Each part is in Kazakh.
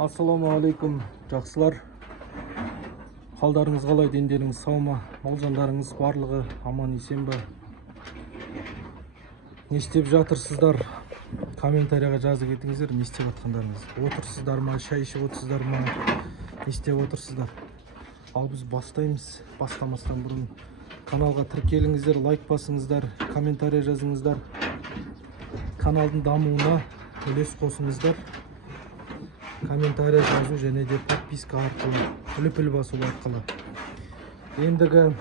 Ассаламу алейкум, жақсылар. Қалдарыңыз қалай, дендеріңіз сау ма? Болжандарыңыз барлығы аман есен бе? Не істеп жатырсыздар? Комментарияға жазып кетіңіздер, не істеп жатқандарыңыз. Отырсыздар ма, шай ішіп отырсыздар ма? Не істеп отырсыздар? Ал біз бастаймыз. Бастамастан бұрын каналға тіркеліңіздер, лайк басыңыздар, комментария жазыңыздар. Каналдың дамуына үлес қосыңыздар. Комментария жазу және де подписка арқылы, үліпіл басу арқылы. Ендігі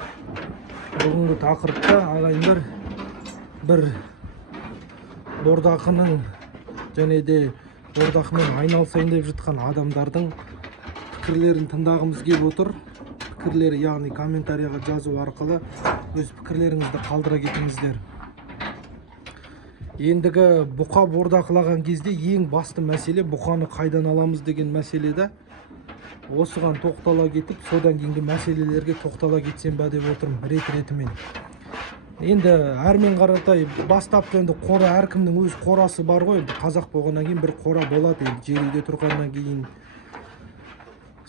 бүгінгі тақырыпта ағайындар бір бордақының және де бордақымен айналысайын деп жатқан адамдардың пікірлерін тыңдағымыз келіп отыр. Пікірлері, яғни комментарияға жазу арқылы өз пікірлеріңізді қалдыра кетіңіздер. Ендігі бұқа бордақылаған кезде ең басты мәселе бұқаны қайдан аламыз деген мәселеде. Осыған тоқтала кетіп, содан кейінгі мәселелерге тоқтала кетсем ба деп отырмын рет-ретімен. Енді әрмен қаратай бастап енді қора, әркімнің өз қорасы бар ғой. Қазақ болғаннан кейін бір қора болады, жер үйде тұрғаннан кейін.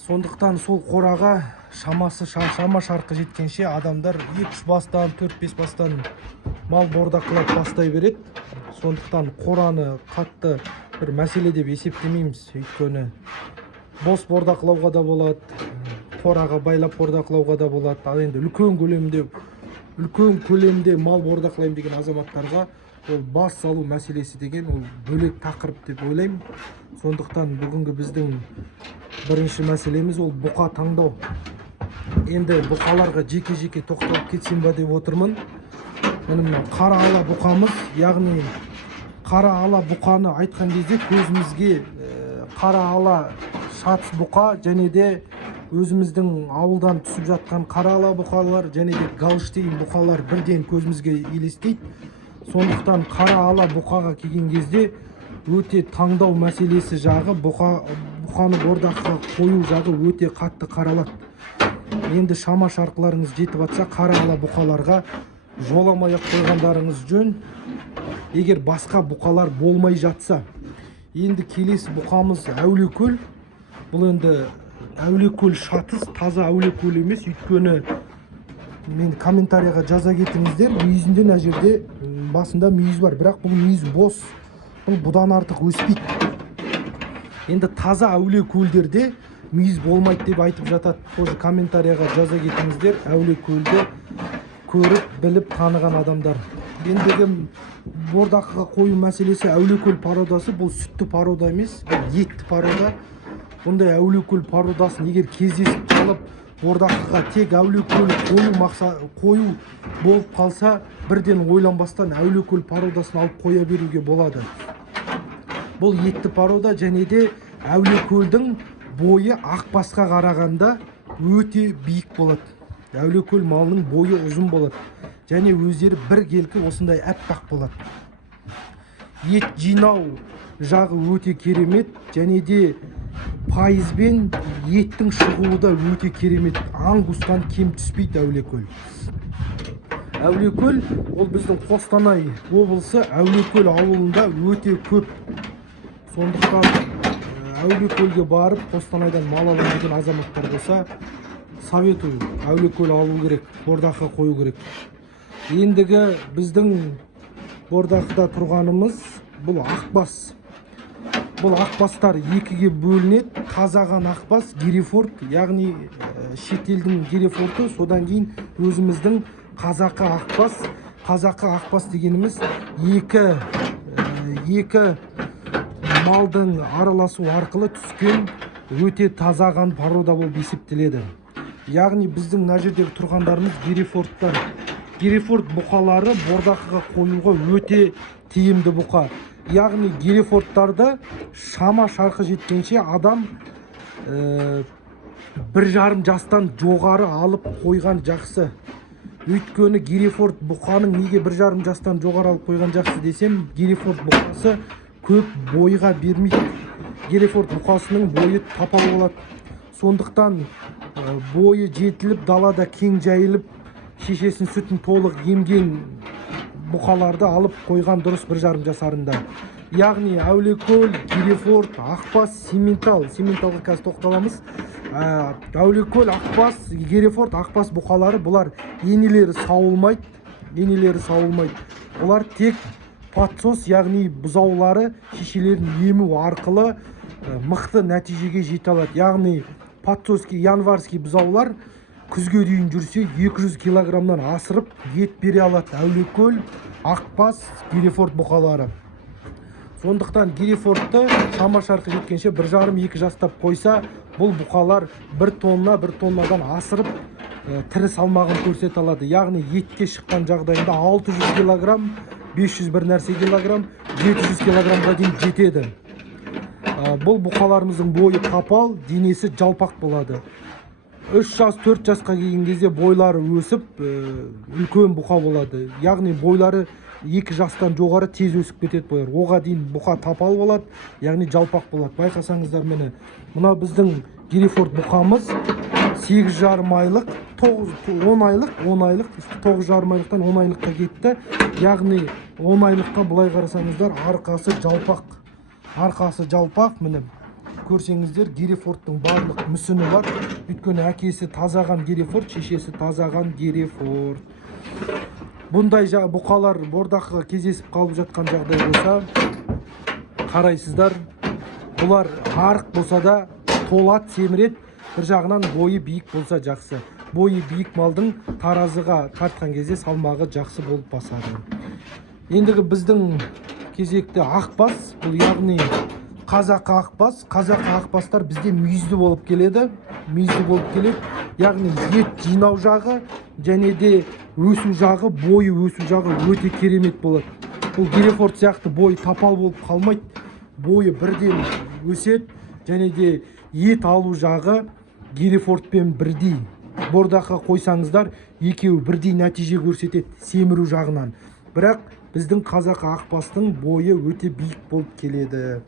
Сондықтан сол қораға шама шарқы жеткенше адамдар 2-3 бастан, 4-5 бастан мал бордақылап бастай береді. Сондықтан қораны қатты бір мәселе деп есептемейміз. Өйткені бос бордақылауға да болады, қораға байлап бордақылауға да болады. Ал енді үлкен көлемде мал бордақылайым деген азаматтарға ол бас салу мәселесі деген ол бөлек тақырып деп ойлаймын. Сондықтан бүгінгі біздің бірінші мәселеміз ол бұқа таңдау. Енді бұқаларға жеке-жеке тоқталып кетсем ба деп отырмын. Мына қара ала бұқамыз, яғни қара ала бұқаны айтқан кезде көзімізге қара ала шатыс бұқа және де өзіміздің ауылдан түсіп жатқан қара ала бұқалар және де галштейн бұқалар бірден көзімізге елестейді. Сондықтан қара ала бұқаға келген кезде өте таңдау мәселесі жағы, бұқаны бордаққа қою жағы өте қатты қаралады. Енді шама шарқыларыңыз жетіп жатса, қара ала бұқаларға жоламай-ақ қойғандарыңыз жөн. Егер басқа бұқалар болмай жатса, енді келесі бұқамыз әулиекөл. Бұл енді әулиекөл шатыс, таза әулиекөл емес. Өйткені мен комментарияға жаза кетіңіздер, мүйізінде мына жерде басында мүйіз бар, бірақ бұл мүйіз бос. Бұл бұдан артық өспейді. Енді таза әулиекөлдерде мүйіз болмайды деп айтып жатады. Тоже комментарияға жаза кетіңіздер, әулиекөлді көріп, біліп, таныған адамдар. Ендігі бордақыға қою мәселесі әулиекөл породасы, бұл сүтті порода емес, бұл етті порода. Бұндай әулиекөл породасын егер кездесіп қалып, бордақыға тек әулиекөл қою болып қалса, бірден ойланбастан әулиекөл породасын алып қоя беруге болады. Бұл етті порода және де әулиекөлдің бойы ақбасқа қарағанда өте биік болады. Әулиекөл малының бойы ұзын болады және өздері бір келкі осындай әппақ болады. Ет жинау жағы өте керемет және де пайызбен еттің шығуы да өте керемет. Ангустан кем түспейді әулиекөл. Әулиекөл ол біздің Қостанай облысы әулиекөл ауылында өте көп. Сондықтан әулиекөлге барып Қостанайдан мал алып жүрген азаматтар болса, советую, әулиекөл алу керек, бордақы қою керек. Ендігі біздің бордақыда тұрғанымыз бұл ақбас. Бұл ақбастар екіге бөлінеді. Қазаған ақбас, Герефорд, яғни шетелдің Герефорды, содан кейін өзіміздің қазақы ақбас. Қазақы ақбас дегеніміз екі малдың араласу арқылы түскен өте тазаған порода болып есептеледі. Яғни біздің мына жердегі тұрғандарымыз Герефордтар. Герефорд бұқалары бордақыға қоюға өте тиімді бұқа. Яғни Герефордтарды шама шарқы жеткенше адам 1,5 жастан жоғары алып қойған жақсы. Өйткені Герефорд бұқаның неге 1,5 жастан жоғары алып қойған жақсы десем, Герефорд бұқасы көп бойға бермейді. Герефорд бұқасының бойы тапал болады. Сондықтан бойы жетіліп, далада кең жайылып, шешесінің сүтін толық емген бұқаларды алып қойған дұрыс 1,5 жасарында. яғни Әулиекөл, Герефорд, Ақбас, Симментал. Симменталға қазір тоқталамыз. Әулиекөл, Ақбас, Герефорд, Ақбас бұқалары бұлар енелері сауылмайды. Олар тек подсос, яғни бұзаулары шешелерін ему арқылы мықты нәтижеге жете алады. Яғни подсоский, январский бұзаулар күзге дейін жүрсе 200 килограммнан асырып ет бере алады. Әулиекөл, Ақбас, Герефорд бұқалары. Сондықтан Герефордты шама шарқы жеткенше 1,5-2 жастап қойса, бұл бұқалар 1 тоннадан асырып тірі салмағын көрсете алады. Яғни етке шыққан жағдайында 600 килограмм, 500 бір нәрсе килограмм, 700 килограммға дейін жетеді. Бұл бұқаларымыздың бойы тапал, денесі жалпақ болады. 3 жас, 4 жасқа келген кезде бойлары өсіп, үлкен бұқа болады. Яғни бойлары 2 жастан жоғары тез өсіп кетеді бойлар. Оға дейін бұқа тапал болады, яғни жалпақ болады. Байқасаңыздар мені, мына біздің Герефорд бұқамыз 8,5 айлық, 10 айлық, 9,5 айлықтан 10 айлыққа кетті. Яғни 10 айлыққа бұлай қарасаңыздар, арқасы жалпақ, міне. Көрсеңіздер, Герефордтың барлық мүсіні бар. Өйткені әкесі тазаған Герефорд, шешесі тазаған Герефорд. Бұндай бұқалар бордаққа кездесіп қалып жатқан жағдай болса, қарайсыздар, бұлар арық болса да толат, семірет, бір жағынан бойы биік болса жақсы. Бойы биік малдың таразыға тартқан кезде салмағы жақсы болып басады. Ендігі біздің кезекті Ақбас, бұл яғни қазақы Ақбас. Қазақы Ақбастар бізде мүйізді болып келеді. Яғни ет жинау жағы және де өсу жағы, бойы өсу жағы өте керемет болады. Бұл Герефорд сияқты бойы тапал болып қалмайды. Бойы бірден өседі және де ет алу жағы Герефордпен бірдей. Бордаққа қойсаңыздар, екеуі бірдей нәтиже көрсетеді семіру жағынан. Бірақ біздің қазақы Ақбастың бойы өте биік болып келеді.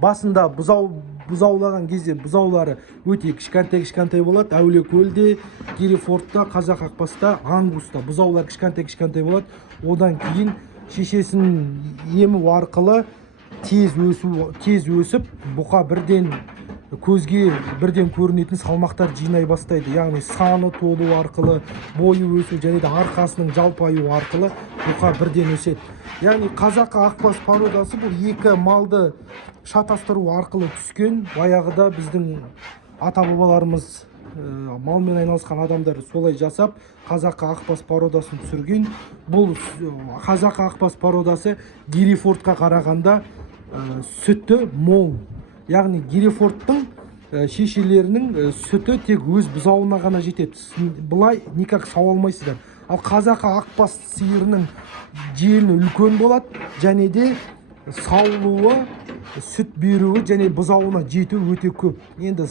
Басында бұзаулаған кезде бұзаулары өте кішкентай болады. Әулиекөлде, Герефордта, қазақ Ақбаста, Ангуста бұзаулар кішкентай болады. Одан кейін шешесінің емі арқылы тез өсіп, бұқа көзге бірден көрінетін салмақтар жинай бастайды. Яғни саны толу арқылы, бойы өсу және де арқасының жалпаю арқылы бұқа бірден өседі. Яғни қазақы Ақбас породасы бұл екі малды шатастыру арқылы түскен. Баяғыда біздің ата-бабаларымыз, малмен айналысқан адамдар солай жасап, қазақы Ақбас породасын түсірген. Бұл қазақы Ақбас породасы Герефордқа қарағанда сүті мол. Яғни Герефордтың шешелерінің сүті тек өз бұзауына ғана жетеді. Бұлай никак сауалмайсыздар. Ал қазақы Ақбас сиырының желіні үлкен болады және де саулуы, сүт беруі және бұзауына жету өте көп. Енді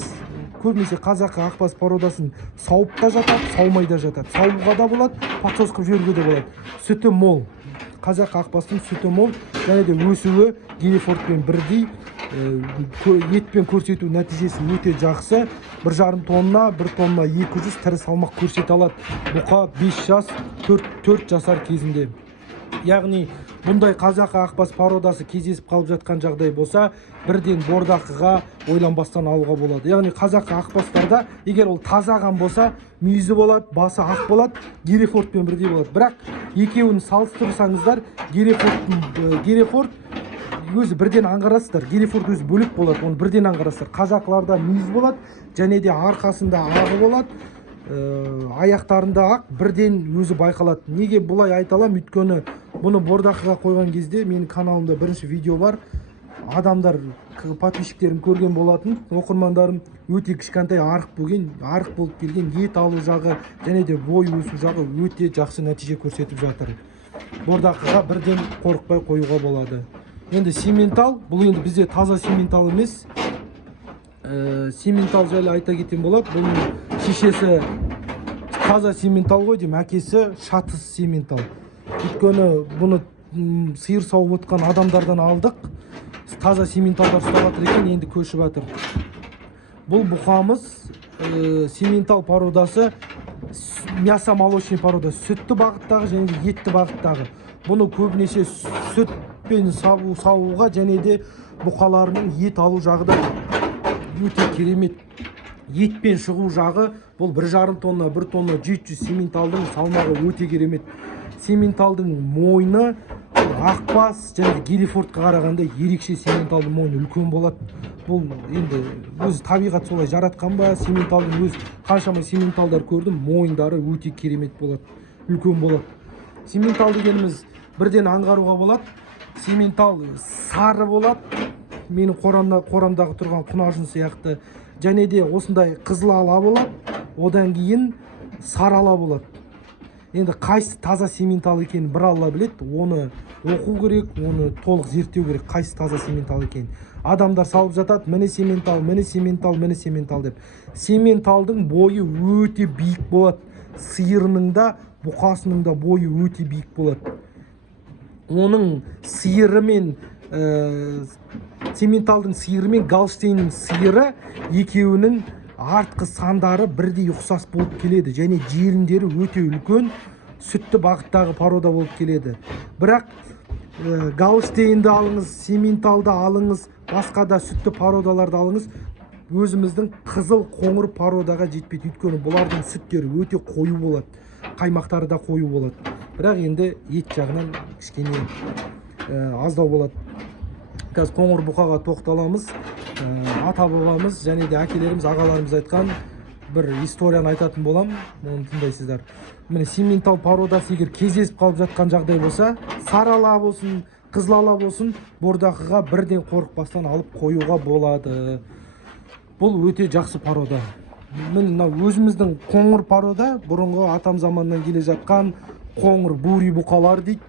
көбінесе қазақы Ақбас породасын сауып та жатады, саумай да жатады. Сауға да болады, подсос қып жіберуге де болады. Сүті мол. Қазақы Ақбастың сүті мол және де өсуі Герефордпен бірдей. Етпен көрсету нәтижесі өте жақсы. 1,5 тонна, 1 тонна 200 тірі салмақ көрсете алады. Бұқа 5 жас, 4 жасар кезінде. Яғни бұндай қазақы Ақбас породасы кездесіп қалып жатқан жағдай болса, бірден бордақыға ойланбастан алуға болады. Яғни қазақы Ақбастарда егер ол тазаған болса, мүйізі болады, басы ақ болады, Герефордпен бірдей болады. Бірақ екеуін салыстырсаңыздар, Герефорд өзі бірден аңғарасыздар. Герефорд өзі бөлек болады, оны бірден аңғарасыздар. Қазақларда мүйіз болады және де арқасында ағы болады. Аяқтарында ақ бірден өзі байқалады. Неге бұлай айталам? Өйткені бұны бордақыға қойған кезде менің каналымда бірінші видео бар. Адамдар, подписчиктерім көрген болатын, оқырмандарым өте кішкентай арық болып келген, ет алу жағы және де бой өсу жағы өте жақсы нәтиже көрсетіп жатыр. Бордақыға бірден қорықпай қоюға болады. Енді симментал, бұл енді бізде таза симментал емес. Симментал жайлы айта кеткен болады. Бұның шешесі таза симментал ғой деймін, әкесі шатыс симментал. Өйткені бұны сиыр сауып отқан адамдардан алдық. Таза симменталдар ұстап жатыр екен, енді көшіп жатыр. Бұл бұқамыз симментал породасы, мясо молочный порода, сүтті бағыттағы және етті бағыттағы. Бұны көбінесе сүт етпен сабуға және де бұқаларының ет алу жағы да өте керемет. Етпен шығу жағы бұл 1,5 тонна 1 тонна 700 сементалдың салмағы өте керемет. Сементалдың мойны ақбас және Герефордқа қарағанда ерекше. Сементалдың мойны үлкен болады. Бұл енді өз табиғат солай жаратқан ба, сементалдың өз қаншама сементалдар көрдім, мойындары өте керемет болады, үлкен болады. Сементал дегеніміз бірден аңғаруға болады. Сементал сары болады, менің қорамдағы тұрған құнажын сияқты, және де осындай қызыл ала болады, одан кейін сары ала болады. Енді қайсы таза сементал екенін бір алла біледі, оны оқу керек, оны толық зерттеу керек, қайсы таза сементал екенін. Адамдар салып жатады, міне сементал, міне сементал, міне сементал деп. Сементалдың бойы өте биік болады. Сиырының да, бұқасының да бойы өте биік болады. Оның сиыры мен сементалдың сиыры мен Голштейннің сиыры екеуінің артқы сандары бірдей ұқсас болып келеді, және желіндері өте үлкен, сүтті бағыттағы порода болып келеді. Бірақ Голштейнді алыңыз, сементалды алыңыз, басқа да сүтті породаларды алыңыз, өзіміздің қызыл қоңыр породаға жетпейді. Өйткені бұлардың сүттері өте қою болады, қаймақтары да қою болады. Бірақ енді ет жағынан кішкене аздау болады. Қазір қоңыр бұқаға тоқталамыз. Ата бабамыз және де әкелеріміз, ағаларымыз айтқан бір историяны айтатын болам, оны тыңдайсыздар. Міне сементал породасы егер кездесіп қалып жатқан жағдай болса, сары ала болсын, қызыл ала болсын, бордақыға бірден қорықпастан алып қоюға болады. Бұл өте жақсы порода. Міне өзіміздің қоңыр порода, бұрынғы атам заманнан келе жатқан қоңыр бури бұқалар дейді.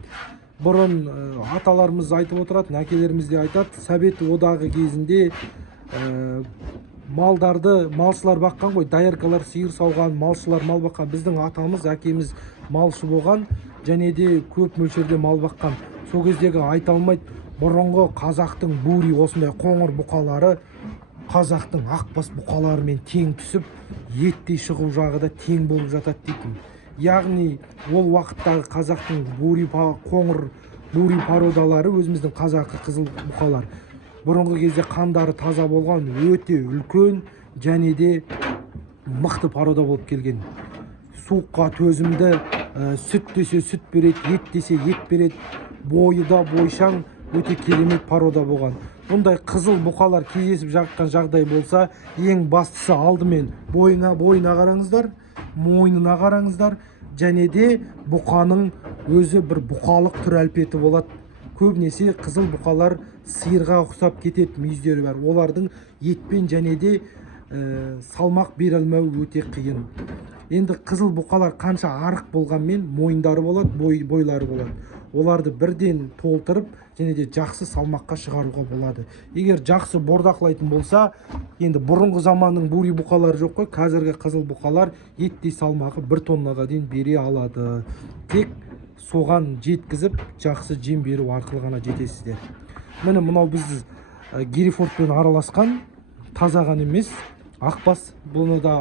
Бұрын аталарымыз айтып отырады, әкелеріміз де айтады, Совет одағы кезінде малдарды малшылар баққан ғой, даяркалар сиыр сауған, малшылар мал баққан. Біздің атамыз, әкеміз малшы болған, және де көп мөлшерде мал баққан. Сол кездегі айта алмайды, бұрынғы қазақтың бури осындай қоңыр бұқалары қазақтың ақбас бұқаларымен тең түсіп, еттей шығу жағы да тең болып жатады дейтін. Яғни ол вақыттағы қазақтың қоңыр бури породалары өзіміздің қазақы қызыл бұқалар. Бұрынғы кезде қандары таза болған, өте үлкен және де мықты порода болып келген. Суыққа төзімді, сүт десе сүт береді, ет десе ет береді, бойы да бойшаң, өте керемет порода болған. Бұндай қызыл бұқалар кездесіп жатқан жағдай болса, ең бастысы алдымен бойына қараңыздар, мойнына қараңыздар, және де бұқаның өзі бір бұқалық түр әлпеті болады. Көбінесе қызыл бұқалар сиырға ұқсап кетеді, мүйіздері бар. Олардың етпен және де салмақ бере алмау өте қиын. Енді қызыл бұқалар қанша арық болғанмен мойындары болады, бойлары болады. Оларды бірден толтырып және де жақсы салмаққа шығаруға болады. Егер жақсы бордақылайтын болса, енді бұрынғы заманның бури бұқалары жоқ қой, қазіргі қызыл бұқалар еттей салмағы 1 тоннаға дейін бере алады. Тек соған жеткізіп, жақсы жем беру арқылы ғана жетесіздер. Міне мынау біз Герефордпен араласқан, тазаған емес, ақбас. Бұны да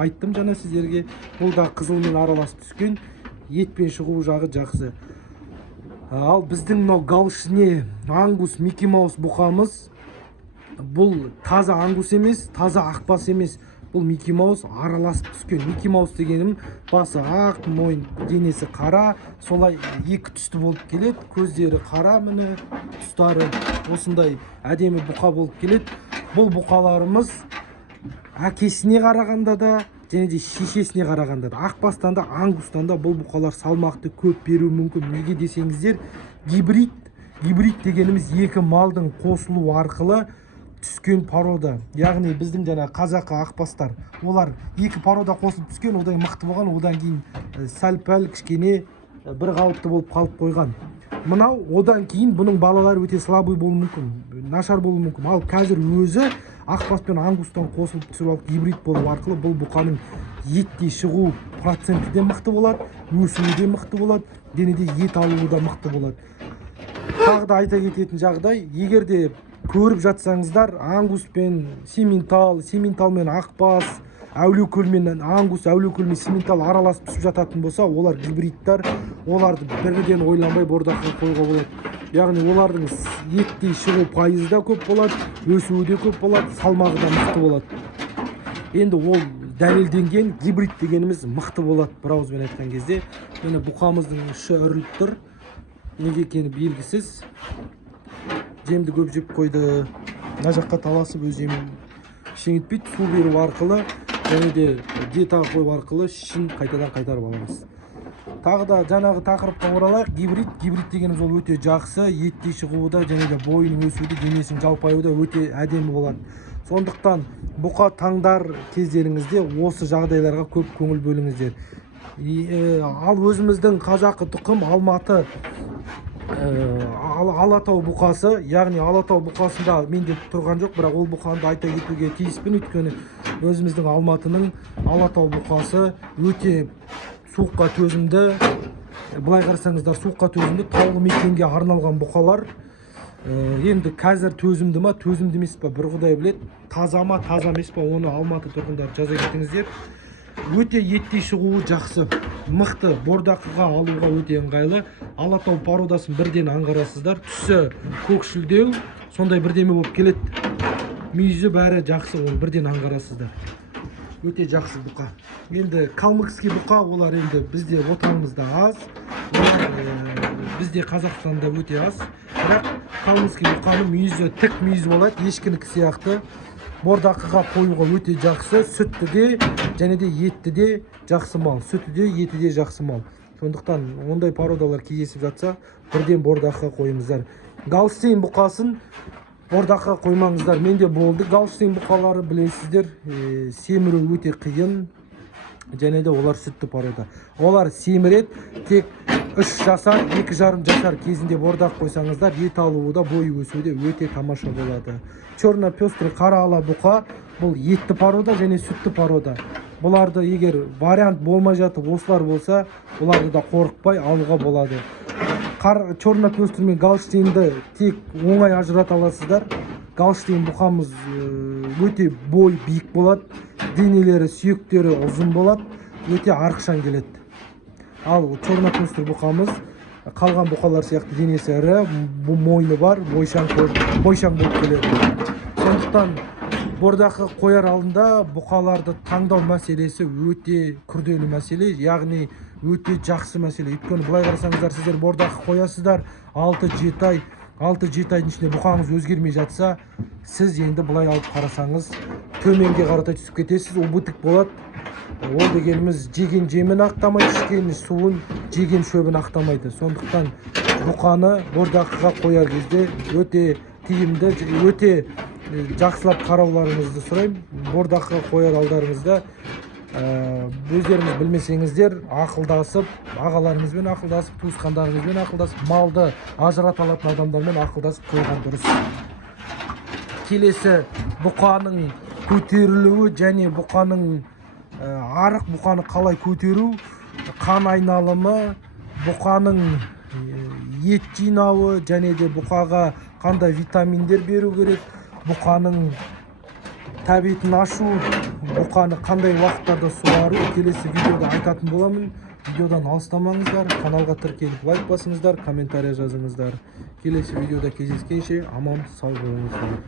айттым жаңа сіздерге. Бұл да қызылмен араласып түскен, етпен шығу жағы жақсы. Ал біздің мынау Галшне Ангус Микки Маус бұқамыз, бұл таза Ангус емес, таза ақбас емес. Бұл Микки Маус араласып түскен. Микки Маус дегенім басы ақ, мойын, денесі қара, солай екі түсті болып келеді. Көздері қара, міне тұстары осындай әдемі бұқа болып келеді. Бұл бұқаларымыз әкесіне қарағанда да және де шешесіне қарағанда да, ақбастан да ангустан да бұл бұқалар салмақты көп беруі мүмкін. Неге десеңіздер, гибрид дегеніміз екі малдың қосылу арқылы түскен порода. Яғни біздің жаңа қазақы ақбастар, олар екі порода қосылып түскен, одан мықты болған, одан кейін сәл-пәл кішкене бір қалыпты болып қалып қойған. Мынау одан кейін бұның балалары өте слабый болуы мүмкін, нашар болуы мүмкін. Ал қазір өзі ақбас пен ангустан қосылып түсіп алып гибрид болу арқылы бұл бұқаның еттей шығу проценті де мықты болады, өсуі де мықты болады, денеде ет алуы да мықты болады. Тағы да айта кететін жағдай, егер де көріп жатсаңыздар, ангус пен сементал мен ақбас, әулиекөл мен ангус, әулиекөл мен сементал араласып түсіп жататын болса, олар гибридтар, оларды бірден ойланбай бордаққа қоюға болады. яғни олардың еттей шығу пайызы да көп болады, өсуі де көп болады, салмағы да мықты болады. Енді ол дәлелденген гибрид дегеніміз мықты болады. Бір ауызбен айтқан кезде міне бұқамыздың іші үріліп тұр, неге екені белгісіз. Жемді көп жеп қойды, мына жаққа таласып өз жемін шеңітпейді. Су беру арқылы және де диетаға қою арқылы шін қайтадан қайтарып аламыз. Тағы да жаңағы тақырыпқа оралайық. Гибрид дегеніміз ол өте жақсы, еттей шығуы да және де бойының өсуі де, денесінің жалпаюы да өте әдемі болады. Сондықтан бұқа таңдар кездеріңізде осы жағдайларға көп көңіл бөліңіздер. Ал өзіміздің қазақы тұқым Алматы Алатау бұқасы, яғни Алатау бұқасында менде тұрған жоқ, бірақ ол бұқаны айта кетуге тиіспін, өйткені өзіміздің Алматының Алатау бұқасы өте суыққа төзімді, былай қарасаңыздар суыққа төзімді таулы мекенге арналған бұқалар. Енді қазір төзімді ма, төзімді емес па, бір құдай біледі. Таза ма, таза емес па, оны Алматы тұрғындары жаза кетіңіздер. Өте еттей шығуы жақсы, мықты, бордақыға алуға өте ыңғайлы. Алатау породасын бірден аңғарасыздар. Түсі көкшілдеу, сондай бірдеме болып келеді. Мүйізі бәрі жақсы, оны бірден аңғарасыздар. Өте жақсы бұқа. Енді калмыкский бұқа, олар енді бізде отанымызда аз, бізде Қазақстанда өте аз. Бірақ калмыкский бұқаның мүйізі тік мүйіз болады, ешкінікі сияқты. Бордақыға қоюға өте жақсы, сүтті де және де етті де жақсы мал. Сүтті де, еті де жақсы мал. Сондықтан ондай породалар кездесіп жатса, бірден бордақыға қойыңыздар. Голштейн бұқасын бордақыға қоймаңыздар. Менде болды. Голштейн бұқалары білесіздер, семіру өте қиын, және де олар сүтті порода. Олар семірет, тек 3 жасар, 2,5 жасар кезінде бордақ қойсаңыздар, ет алуы да, бой өсуі де өте тамаша болады. Черно-пестрый қара ала бұқа бұл етті порода және сүтті порода. Бұларды егер вариант болмай жатып осылар болса, оларды да қорықпай алуға болады. Черно-пестрый мен Голштейнді тек оңай ажырата аласыздар. Голштейн бұқамыз өте бой биік болады, денелері, сүйектері ұзын болады, өте арықшаң келеді. Ал черно-пестрый бұқамыз қалған бұқалар сияқты денесі ірі, мойны бар, бойшаң болып келеді. Сондықтан бордақы қояр алдында бұқаларды таңдау мәселесі өте күрделі мәселе, яғни өте жақсы мәселе. Өйткені былай қарасаңыздар, сіздер бордақы қоясыздар, 6-7 ай, 6-7 айдың ішінде бұқаңыз өзгермей жатса, сіз енді былай алып қарасаңыз, төменге қаратай түсіп кетесіз, убыток болады. Ол дегеніміз жеген жемін ақтамайды, ішкен суын, жеген шөбін ақтамайды. Сондықтан бұқаны бордақыға қояр кезде өте тиімді, өте жақсылап қарауларыңызды сұраймын. Бордақыға қояр алдарыңызда өздеріңіз білмесеңіздер, ақылдасып, ағаларыңызбен ақылдасып, туысқандарыңызбен ақылдасып, малды ажырата алатын адамдармен ақылдасып қойған дұрыс. Келесі бұқаның көтерілуі және бұқаның арық бұқаны қалай көтеру, қан айналымы, бұқаның ет жинауы және де бұқаға қандай витаминдер беру керек, бұқаның тәбетін ашу, бұқаны қандай уақыттарда суару, келесі видеода айтатын боламын. Видеодан алыстамаңыздар, каналға тіркеліп лайк басыңыздар, комментария жазыңыздар. Келесі видеода кездескенше аман сау болыңыздар.